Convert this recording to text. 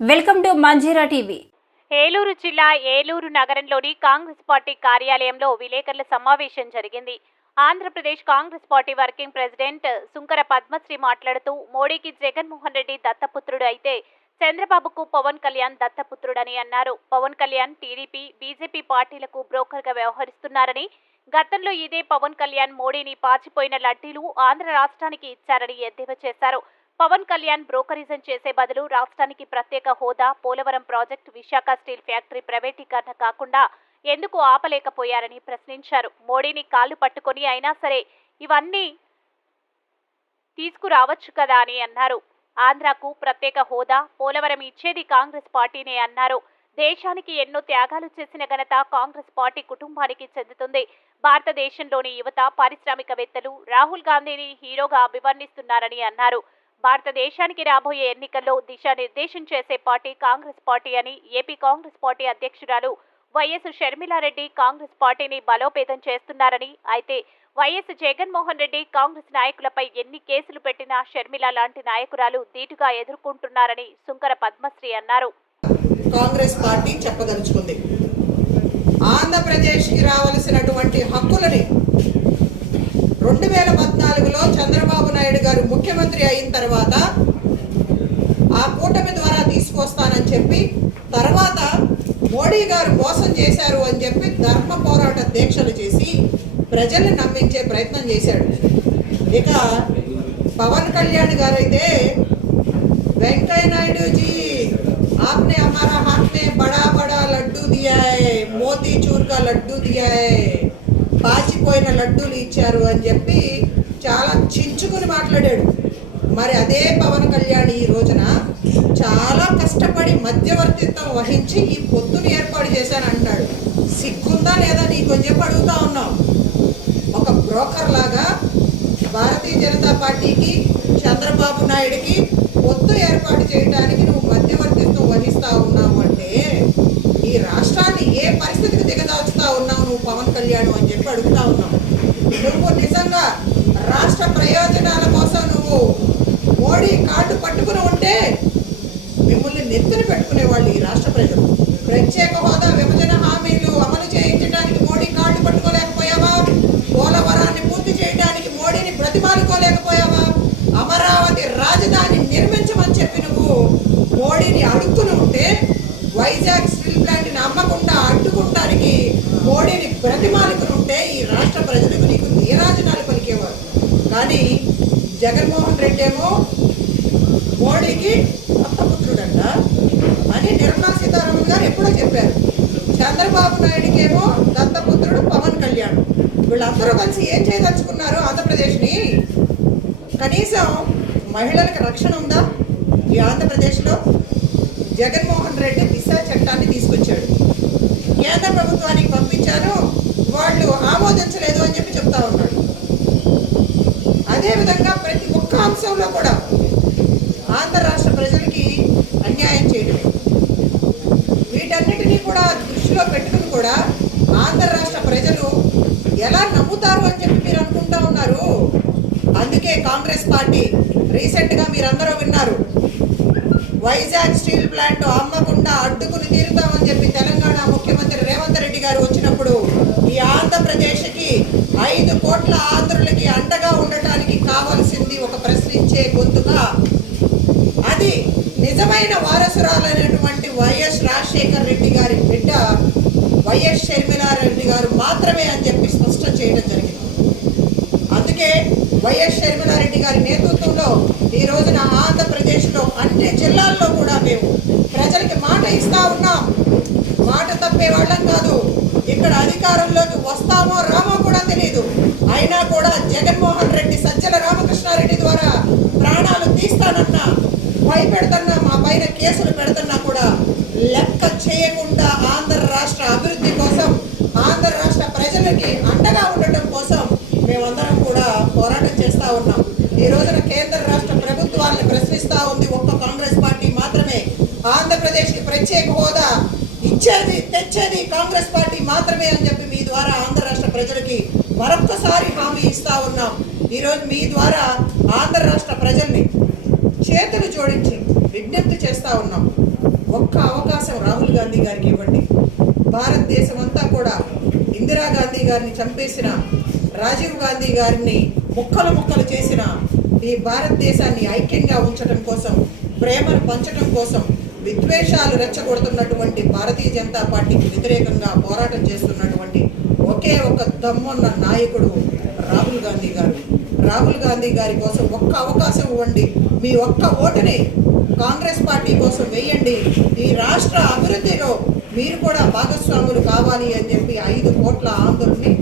Welcome to Manjira TV. Eluru జిల్లా ఏలూరు నగరంలోని Congress party కార్యాలయంలో విలేకరుల సమావేశం జరిగింది. Andhra Pradesh Congress party working president Sunkara Padmasri మాట్లాడుతూ మోడీకి జగన్మోహన్ రెడ్డి దత్తపుత్రుడు అయితే చంద్రబాబుకు పవన్ కళ్యాణ్ దత్తపుత్రుడని అన్నారు. పవన్ కళ్యాణ్ టీడీపీ బీజేపీ పార్టీలకు బ్రోకర్గా వ్యవహరిస్తున్నారని గతంలో ఇదే పవన్ కళ్యాణ్ మోడీని పాచిపోయిన లడ్డీలు ఆంధ్ర రాష్ట్రానికి ఇచ్చారని ఎద్దేవా చేశారు. పవన్ కళ్యాణ్ బ్రోకరిజం చేసే బదులు రాష్ట్రానికి ప్రత్యేక హోదా Polavaram project Visakha steel factory ప్రైవేటీకరణ కాకుండా ఎందుకు ఆపలేకపోయారని ప్రశ్నించారు. మోడీని కాళ్ళు పట్టుకొని అయినా సరే ఇవన్నీ తీసుకురావచ్చు కదా అని అన్నారు. ఆంధ్రాకు ప్రత్యేక హోదా పోలవరం ఇచ్చేది కాంగ్రెస్ పార్టీనే అన్నారు. దేశానికి ఎన్నో త్యాగాలు చేసిన ఘనత కాంగ్రెస్ పార్టీ కుటుంబానికి చెందుతుంది. భారతదేశంలోని యువత పారిశ్రామికవేత్తలు రాహుల్ గాంధీని హీరోగా అభివర్ణిస్తున్నారని అన్నారు. భారతదేశానికి రాబోయే ఎన్నికల్లో దిశానిర్దేశం చేసే పార్టీ కాంగ్రెస్ పార్టీ అని ఏపీ కాంగ్రెస్ పార్టీ అధ్యక్షురాలు వైఎస్ షర్మిలారెడ్డి కాంగ్రెస్ పార్టీని బలోపేతం చేస్తున్నారని. అయితే వైఎస్ జగన్మోహన్ రెడ్డి కాంగ్రెస్ నాయకులపై ఎన్ని కేసులు పెట్టినా షర్మిల లాంటి నాయకురాలు ధీటుగా ఎదుర్కొంటున్నారని సుంకర పద్మశ్రీ అన్నారు. కాంగ్రెస్ పార్టీ చెప్పదలుచుకుంది. ఆంధ్రప్రదేశ్కి రావలసినటువంటి హక్కులని రెండు వేల పద్నాలుగులో చంద్రబాబు నాయుడు గారు ముఖ్యమంత్రి అయిన తర్వాత ఆ కూటమి ద్వారా తీసుకొస్తానని చెప్పి తర్వాత మోడీ గారు మోసం చేశారు అని చెప్పి ధర్మ పోరాట దీక్షలు చేసి ప్రజల్ని నమ్మించే ప్రయత్నం చేశాడు ఇక పవన్ కళ్యాణ్ గారైతే वेंकैया नायडू जी आपने हमारा हाथ में बड़ा बड़ा लड्डू दिया है మోతీ చూర్ కా లడ్డు దియా హై పాచిపోయిన లడ్డూలు ఇచ్చారు అని చెప్పి చాలా చించుకుని మాట్లాడాడు మరి అదే పవన్ కళ్యాణ్ ఈ రోజున చాలా కష్టపడి మధ్యవర్తిత్వం వహించి ఈ పొత్తుని ఏర్పాటు చేశాను అంటాడు సిగ్గుందా లేదా నీకు కొంచెం చెప్పి అడుగుతా ఉన్నాం ఒక బ్రోకర్ లాగా భారతీయ జనతా పార్టీకి చంద్రబాబు నాయుడికి పొత్తు ఏర్పాటు చేయడానికి నువ్వు మధ్యవర్తిత్వం వహిస్తా ఉన్నావు అంటే ఈ రాష్ట్రాన్ని ఏ పరిస్థితికి దిగదాచుతా ఉన్నావు నువ్వు పవన్ కళ్యాణ్ అని చెప్పి అడుగుతా ఉన్నావు. నువ్వు నిజంగా రాష్ట్ర ప్రయోజనాల కోసం నువ్వు మోడీ కార్డు పట్టుకుని ఉంటే మిమ్మల్ని నెత్తిన పెట్టుకునేవాళ్ళు ఈ రాష్ట్ర ప్రజలు. ప్రత్యేక హోదా విభజన హామీలు అమలు చేయించడానికి మోడీ కార్డు పట్టుకోలేకపోయావా? పోలవరాన్ని పూర్తి చేయడానికి మోడీని బ్రతిమాలుకోలేకపోయావా? అమరావతి రాజధాని నిర్మించమని చెప్పి నువ్వు మోడీని అడుక్కుని ఉంటే వైజాగ్ స్టీల్ ప్లాంట్ని అమ్మకుండా అడ్డుకుంటానికి మోడీని బ్రతిమాలుకుని ఉంటే ఈ రాష్ట్ర ప్రజలకు నీకు నీరాజనాలు పలికేవారు. కానీ జగన్మోహన్ రెడ్డి ఏమో మోడీకి దత్తపుత్రుడంట అని నిర్మలా సీతారామన్ గారు ఎప్పుడో చెప్పారు. చంద్రబాబు నాయుడికేమో దత్తపుత్రుడు పవన్ కళ్యాణ్. వీళ్ళందరూ కలిసి ఏం చేయదలుచుకున్నారు ఆంధ్రప్రదేశ్ని? కనీసం మహిళలకు రక్షణ ఉందా? ఈ ఆంధ్రప్రదేశ్లో జగన్మోహన్ రెడ్డి దిశ చట్టాన్ని తీసుకొచ్చాడు. కేంద్ర ప్రభుత్వానికి పంపించారు వాళ్ళు ఆమోదించలేదు అని చెప్పి చెప్తా ఉన్నాడు. అదేవిధంగా ప్రతి ఒక్క అంశంలో కూడా ఆంధ్ర రాష్ట్ర ప్రజలకి అన్యాయం చేయడమే వీటన్నిటినీ కూడా దృష్టిలో పెట్టుకుని కూడా ఆంధ్ర రాష్ట్ర ప్రజలు ఎలా నమ్ముతారు అని చెప్పి మీరు అనుకుంటా ఉన్నారు అందుకే కాంగ్రెస్ పార్టీ రీసెంట్గా మీరందరూ విన్నారు. వైజాగ్ స్టీల్ ప్లాంట్ అమ్మకుండా అడ్డుకుని తీరుతామని చెప్పి తెలంగాణ ముఖ్యమంత్రి రేవంత్ రెడ్డి గారు వచ్చినప్పుడు ఈ ఆంధ్రప్రదేశ్కి ఐదు కోట్ల ఆంధ్రులకి అండగా ఉండటానికి కావాల్సింది ఒక ప్రశ్నించే గొంతుగా అది నిజమైన వారసురాలైనటువంటి వైఎస్ రాజశేఖర్ రెడ్డి గారి బిడ్డ వైఎస్ షర్మిలారెడ్డి గారు మాత్రమే అని చెప్పి స్పష్టం చేయడం జరిగింది. అందుకే వైఎస్ ఈ రోజున ఆంధ్రప్రదేశ్లో అన్ని జిల్లాల్లో కూడా మేము ప్రజలకి మాట ఇస్తా ఉన్నాం. మాట తప్పే వాళ్ళం కాదు. ఇక్కడ అధికారంలోకి వస్తామో రామో కూడా తెలియదు అయినా కూడా జగన్మోహన్ రెడ్డి సజ్జల రామకృష్ణారెడ్డి ద్వారా ప్రాణాలు తీస్తానన్నా భయపెడుతున్నా మా పైన కేసులు పెడుతున్నా కూడా లెక్క చేయకుండా రాష్ట్ర అభివృద్ధి కోసం ఆంధ్ర రాష్ట్ర ప్రజలకి అండగా ఉండటం కోసం మేమందరం కూడా పోరాటం చేస్తా ఉన్నాం ఈ రోజున కేంద్ర రాష్ట్ర ప్రభుత్వాలను ప్రశ్నిస్తా ఉంది ఒక్క కాంగ్రెస్ పార్టీ మాత్రమే ఆంధ్రప్రదేశ్కి ప్రత్యేక హోదా ఇచ్చేది తెచ్చేది కాంగ్రెస్ పార్టీ మాత్రమే అని చెప్పి మీ ద్వారా ఆంధ్ర రాష్ట్ర ప్రజలకి మరొక్కసారి హామీ ఇస్తా ఉన్నాం. ఈరోజు మీ ద్వారా ఆంధ్ర రాష్ట్ర ప్రజల్ని చేతులు జోడించి విజ్ఞప్తి చేస్తూ ఉన్నాం. ఒక్క అవకాశం రాహుల్ గాంధీ గారికి ఇవ్వండి. భారతదేశం అంతా కూడా ఇందిరాగాంధీ గారిని చంపేసిన రాజీవ్ గాంధీ గారిని ముక్కలు ముక్కలు చేసిన ఈ భారతదేశాన్ని ఐక్యంగా ఉంచడం కోసం ప్రేమను పంచడం కోసం విద్వేషాలు రెచ్చగొడుతున్నటువంటి భారతీయ జనతా పార్టీకి వ్యతిరేకంగా పోరాటం చేస్తున్నటువంటి ఒకే ఒక దమ్మున్న నాయకుడు రాహుల్ గాంధీ గారు. రాహుల్ గాంధీ గారి కోసం ఒక్క అవకాశం ఇవ్వండి. మీ ఒక్క ఓటుని కాంగ్రెస్ పార్టీ కోసం వేయండి. ఈ రాష్ట్ర అభివృద్ధిలో మీరు కూడా భాగస్వాములు కావాలి అని చెప్పి ఐదు కోట్ల ఆందోళనని